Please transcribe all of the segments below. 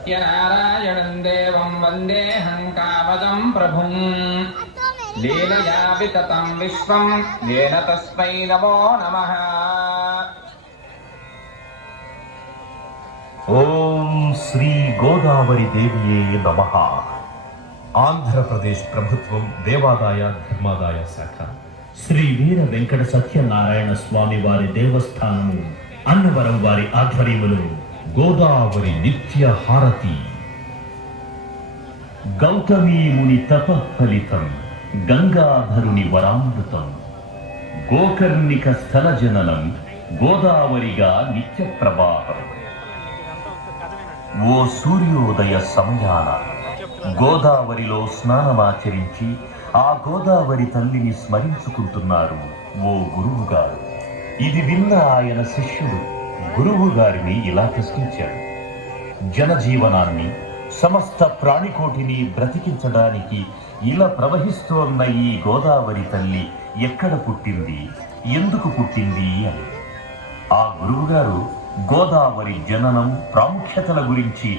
सत्यनारायणं देवं वन्देऽहं कामदं प्रभुं लीलया विततं विश्वं येन तस्मै नमो नमः। ఓం శ్రీ గోదావరి దేవియే నమః. ఆంధ్రప్రదేశ్ ప్రభుత్వం దేవాదాయ ధర్మాదాయ శాఖ శ్రీ వీర వెంకట సత్యనారాయణ స్వామి వారి దేవస్థానము అన్నవరం వారి ఆధ్వర్యములో గోదావరి నిత్య హారతి. గౌతమీ ముని తప ఫలితం గంగాధరుని వరామృతం గోకర్ణిక స్థల జననం గోదావరిగా నిత్య ప్రవాహం. ఓ సూర్యోదయ సమయాన గోదావరిలో స్నానమాచరించి ఆ గోదావరి తల్లిని స్మరించుకుంటున్నారు ఓ గురువు గారు. ఇది విన్న ఆయన శిష్యుడు గురువు గారిని ఇలా ప్రశ్నించాడు. జనజీవనాన్ని సమస్త ప్రాణికోటిని బ్రతికించడానికి ఇలా ప్రవహిస్తోన్న ఈ గోదావరి తల్లి ఎక్కడ పుట్టింది, ఎందుకు పుట్టింది అని. ఆ గురువుగారు గోదావరి జననం ప్రాముఖ్యతల గురించి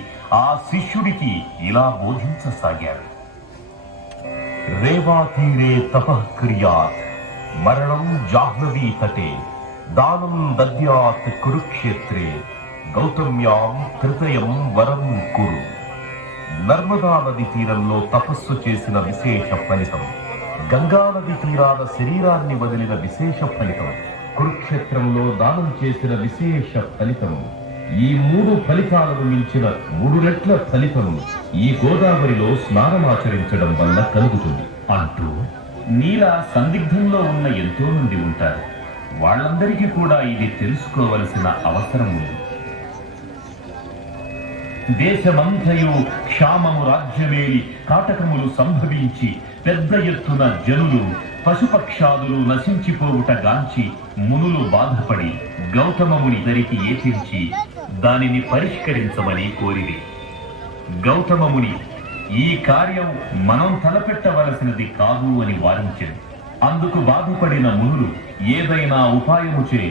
ఆ శిష్యుడికి ఇలా బోధించసాగారు. రేవాతీరే తపః క్రియాత్ మరణం జాహ్నవీ తటే దానం దద్యాత్ కురుక్షేత్రే గౌతమ్యాం త్రితయం వరం కురు. నర్మదా నది తీరంలో తపస్సు చేసిన విశేష ఫలితం, గంగా నది తీరాన శరీరాన్ని వదిలిన విశేష ఫలితం, కురుక్షేత్రంలో దానం చేసిన విశేష ఫలితం, ఈ 3 ఫలితాలను మించిన 3 రెట్ల ఫలితం ఈ గోదావరిలో స్నానమాచరించడం వల్ల కలుగుతుంది అంటూ నీలా సందిగ్ధంలో ఉన్న ఎంతో మంది ఉంటారు. వాళ్ళందరికీ కూడా ఇది తెలుసుకోవలసిన అవసరం ఉంది. దేశమంతయు క్షామము రాజ్యమేలి కాటకములు సంభవించి పెద్ద ఎత్తున జనులు పశుపక్షాదులు నశించిపోవుట గాంచి మునులు బాధపడి గౌతమముని దరికి ఏచించి దానిని పరిష్కరించమని కోరిది. గౌతమముని ఈ కార్యం మనం తలపెట్టవలసినది కాదు అని వారించాడు. అందుకు బాధపడిన మునులు ఏదైనా ఉపాయముచే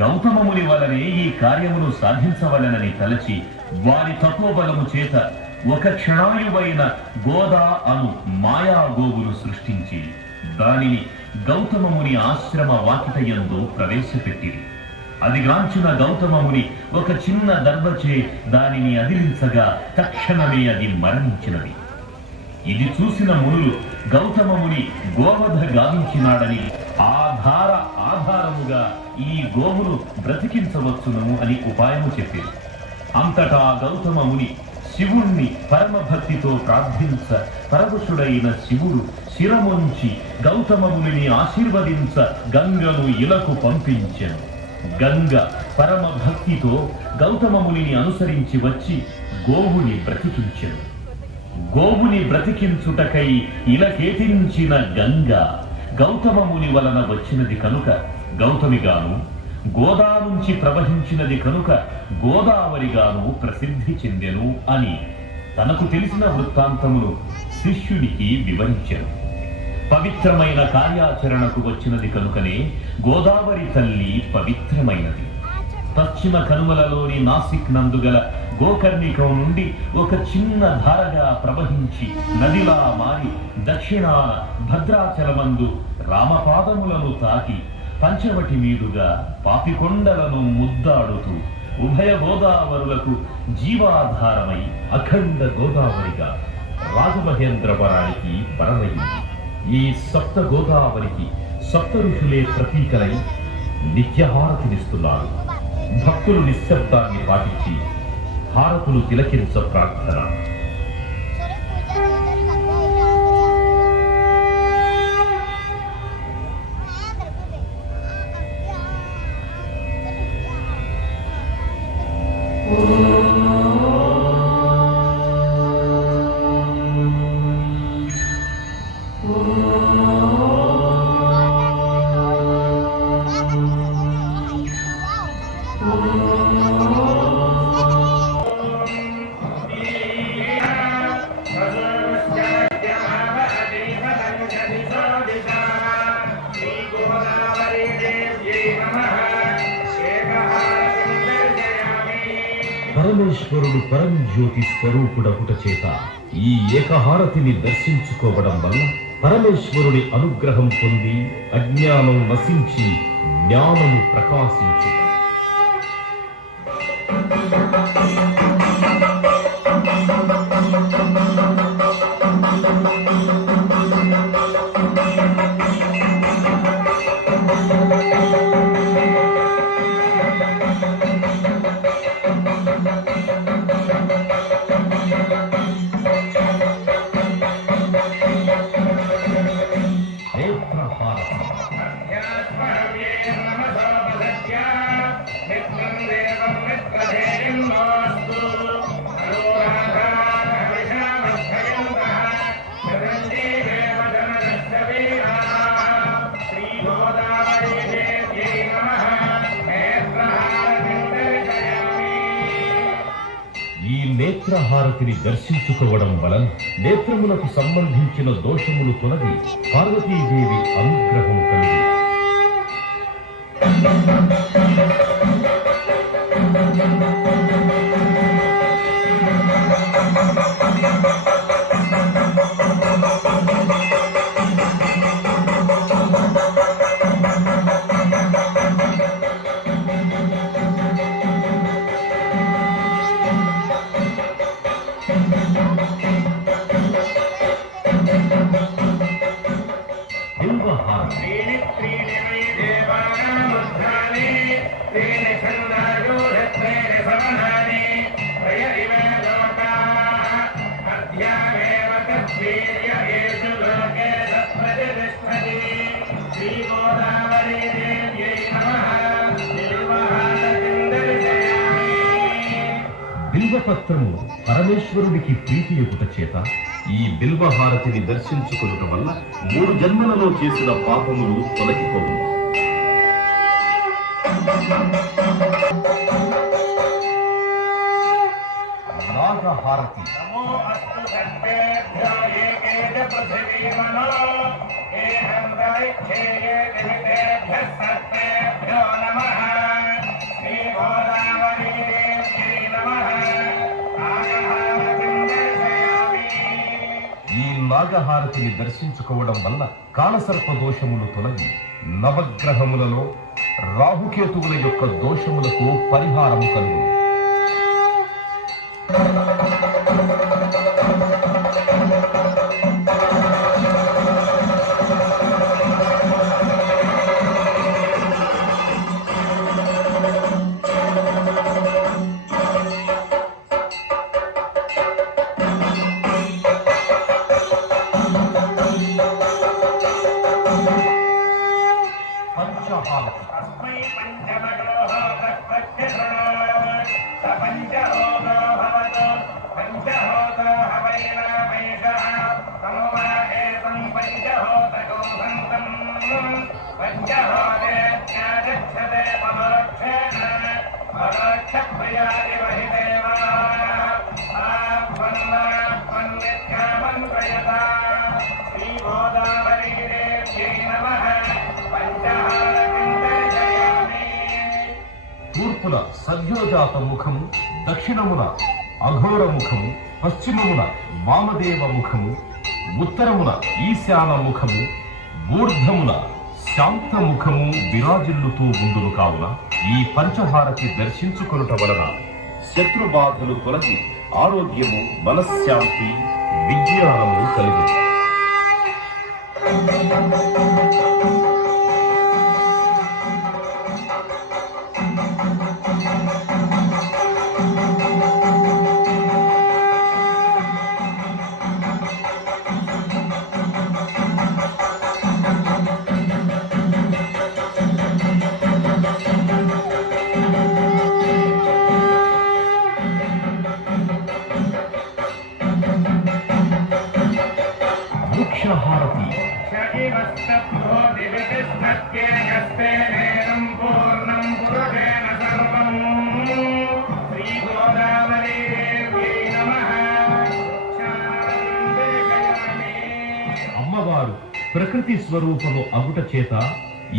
గౌతమముని వలనే ఈ కార్యమును సాధించవలనని తలచి వారి తపోబలము చేత ఒక క్షణాయువైన గోదా అను మాయా గోవును సృష్టించి దానిని గౌతమముని ఆశ్రమ వాకిటయందు ప్రవేశపెట్టిరి. అది గాంచిన గౌతమముని ఒక చిన్న దర్భచే దానిని అదిలించగా తక్షణమే అది మరణించినది. ఇది చూసిన మునులు గౌతమముని గోవధ గావించినాడని ఆధారముగా ఈ గోవును బ్రతికించవచ్చును అని ఉపాయము చెప్పారు. అంతటా గౌతమముని శివుణ్ణి పరమభక్తితో ప్రార్థించ పరవశుడైన శివుడు శిరముంచి గౌతమముని ఆశీర్వదించ గంగను ఇలకు పంపించెను. గంగ పరమభక్తితో గౌతమముని అనుసరించి వచ్చి గోవుని బ్రతికించెను. గోవుని బ్రతికించుటకై ఇలకేతించిన గంగ గౌతమముని వలన వచ్చినది కనుక గౌతమిగాను, గోదా నుంచి ప్రవహించినది కనుక గోదావరిగాను ప్రసిద్ధి చెందెను అని తనకు తెలిసిన వృత్తాంతమును శిష్యుడికి వివరించారు. పవిత్రమైన కార్యాచరణకు వచ్చినది కనుకనే గోదావరి తల్లి పవిత్రమైనది. పశ్చిమ కనుమలలోని నాసిక్ నందుగల గోకర్ణికం నుండి ఒక చిన్న ధారగా ప్రవహించి నదిలా మారి దక్షిణాన భద్రాచలమందు రామపాదములను తాకి పంచవటి మీదుగా పాపికొండలను ముద్దాడుతూ ఉభయ గోదావరులకు జీవాధారమై అఖండ గోదావరిగా రాజమహేంద్రవరానికి వరదయింది. ఈ సప్త గోదావరికి సప్త ఋషులే ప్రతీకలై నిత్యహారతినిస్తున్నారు. భక్తులు నిశ్శబ్దాన్ని పాటించి హారతులు తిలకించ ప్రార్థన. పరమేశ్వరుడు పరంజ్యోతి స్వరూపుడగుట చేత ఈ ఏకహారతిని దర్శించుకోవడం వల్ల పరమేశ్వరుడి అనుగ్రహం పొంది అజ్ఞానం నశించి జ్ఞానము ప్రకాశించు. ఈ నేత్రహారతిని దర్శించుకోవడం వలన నేత్రములకు సంబంధించిన దోషములు తొలగి పార్వతీదేవి అనుగ్రహం కలిగి బిల్వపత్రము పరమేశ్వరుడికి ప్రీతియగుట చేత ఈ బిల్వహారతిని దర్శించుకొనుట వల్ల 3 జన్మలలో చేసిన పాపములు తొలగిపోవు. నాగహారతి. ఈ నాగహారతిని దర్శించుకోవడం వల్ల కాలసర్ప దోషములు తొలగి నవగ్రహములలో రాహుకేతువుల యొక్క దోషములకు పరిహారము కలుగు. తూర్పున సద్యోజాత ముఖము, దక్షిణమున అఘోర ముఖము, పశ్చిమమున వామదేవ ముఖము, ఉత్తరమున ఈశాన ముఖము, ఊర్ధమున శాంత ముఖము విరాజిల్లుతూ ఉండును. కావున ఈ పంచహారతి దర్శించుకొనుట వలన శత్రుబాధలు తొలగి ఆరోగ్యము, మనశ్శాంతి, విజ్ఞానము కలిగి వృక్షహారతి. అమ్మవారు ప్రకృతి స్వరూపము అగుట చేత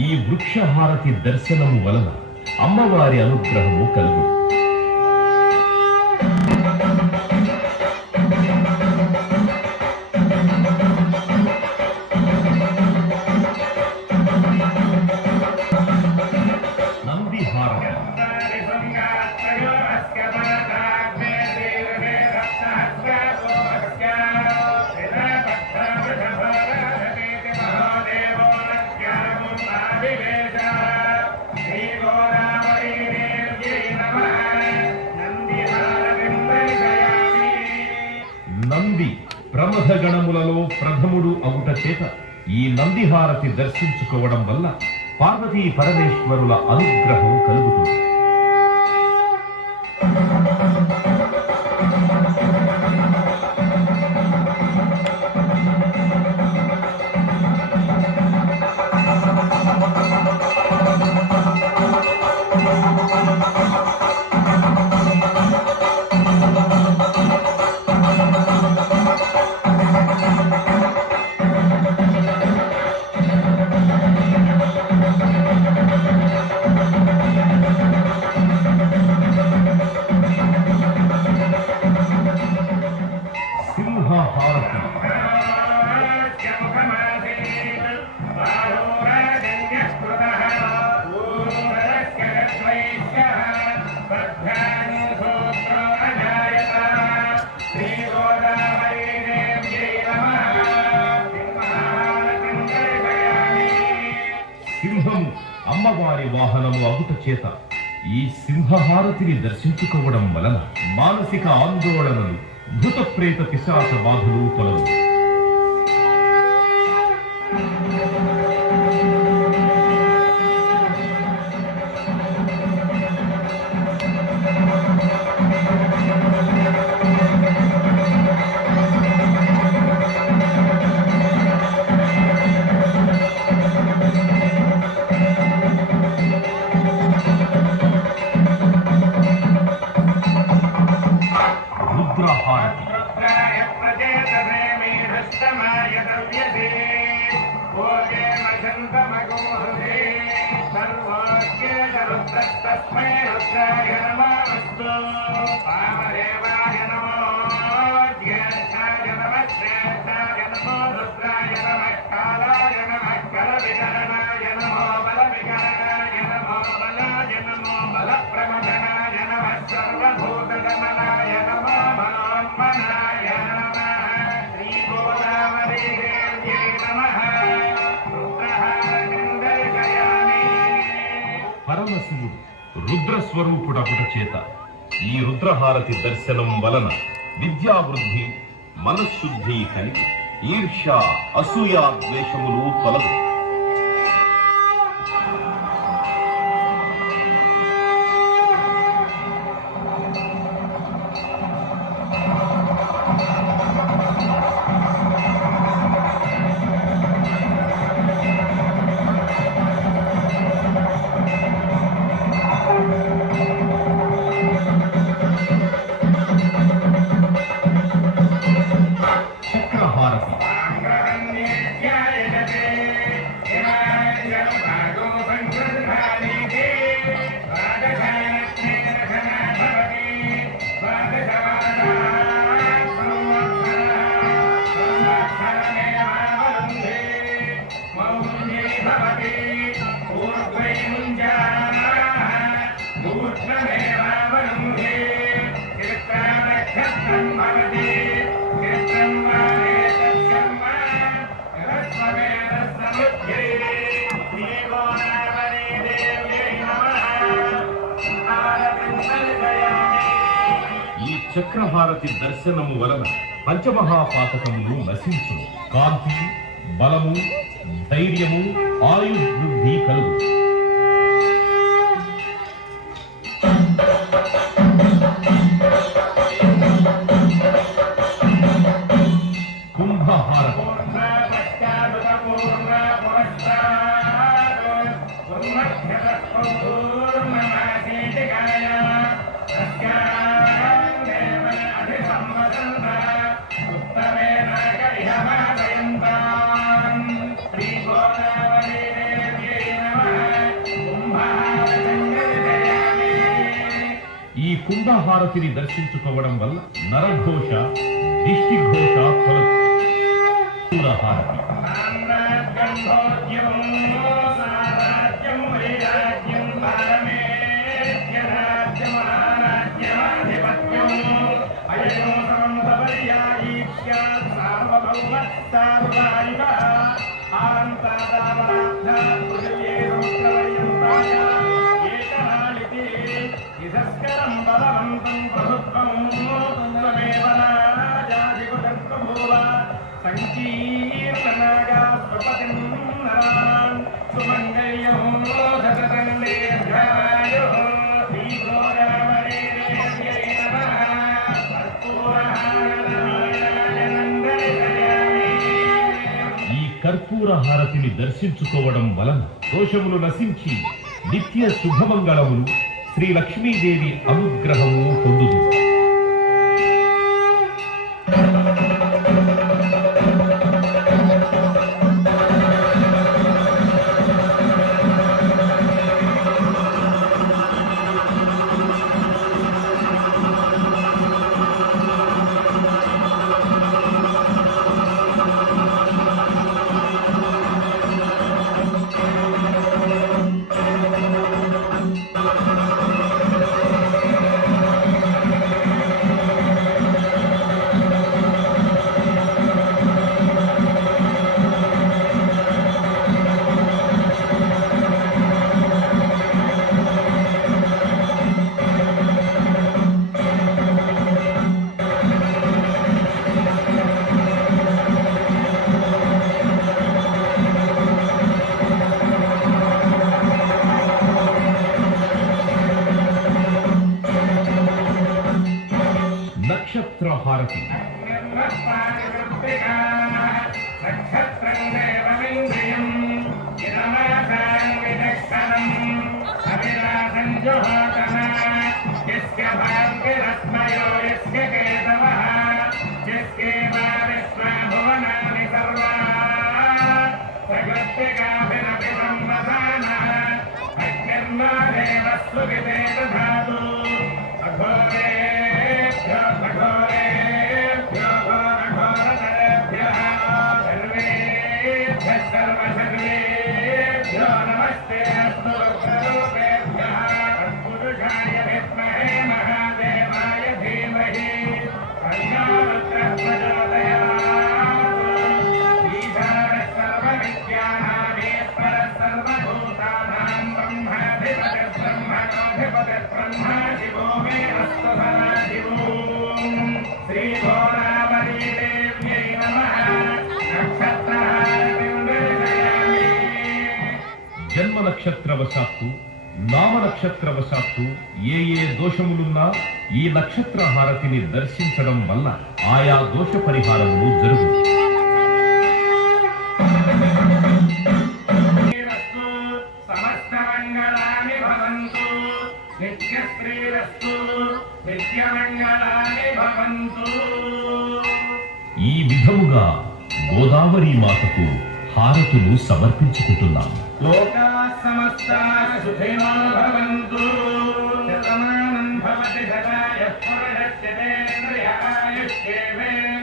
ఈ వృక్షహారతి దర్శనము వలన అమ్మవారి అనుగ్రహము కలుగు. ప్రమథ గణములలో ప్రథముడు అగుట చేత ఈ నందిహారతి దర్శించుకోవడం వల్ల పార్వతీ పరమేశ్వరుల అనుగ్రహం కలుగుతుంది. సింహము అమ్మవారి వాహనము అగుట చేత ఈ సింహహారతిని దర్శించుకోవడం వలన మానసిక ఆందోళనలు, భూత ప్రేత పిశాచ బాధలు తొలగు. పరమశివుడు రుద్రస్వరూపుడగుట చేత ఈ రుద్రహారతి దర్శనం వలన విద్యావృద్ధి, మనశ్శుద్ధి కలిగి ఈర్ష్య, అసూయ, ద్వేషములు తొలగు. చక్రహారతి దర్శనము వలన పంచమహాపాతకములు నశించును. కాంతి, బలము, ధైర్యము, ఆయుర్వృద్ధి కలుగు. కుంభహారతి ఈ కుంభహారతిని దర్శించుకోవడం వల్ల నరఘోష, దిష్టిఘోష తొలగు. హారతి కర్పూర హారతిని దర్శించుకోవడం వలన దోషములు నశించి నిత్య శుభమంగళములు శ్రీ లక్ష్మీదేవి అనుగ్రహము పొందుదు. నక్షత్ర హారతి. జన్మ నక్షత్రవశాత్తు నామ నక్షత్రవశాత్తు ఏ దోషములున్నా ఈ నక్షత్ర హారతిని దర్శించడం వల్ల ఆయా దోష పరిహారములు జరుగును. ఈ విధముగా గోదావరి మాతకు హారతులు సమర్పించుకుంటున్నాం. లోకా సమస్తా సుఖినో భవంతు. శతమానం భవతి శతాయః పురుషస్య తేంద్రియాయుష్యేవేంద్రియం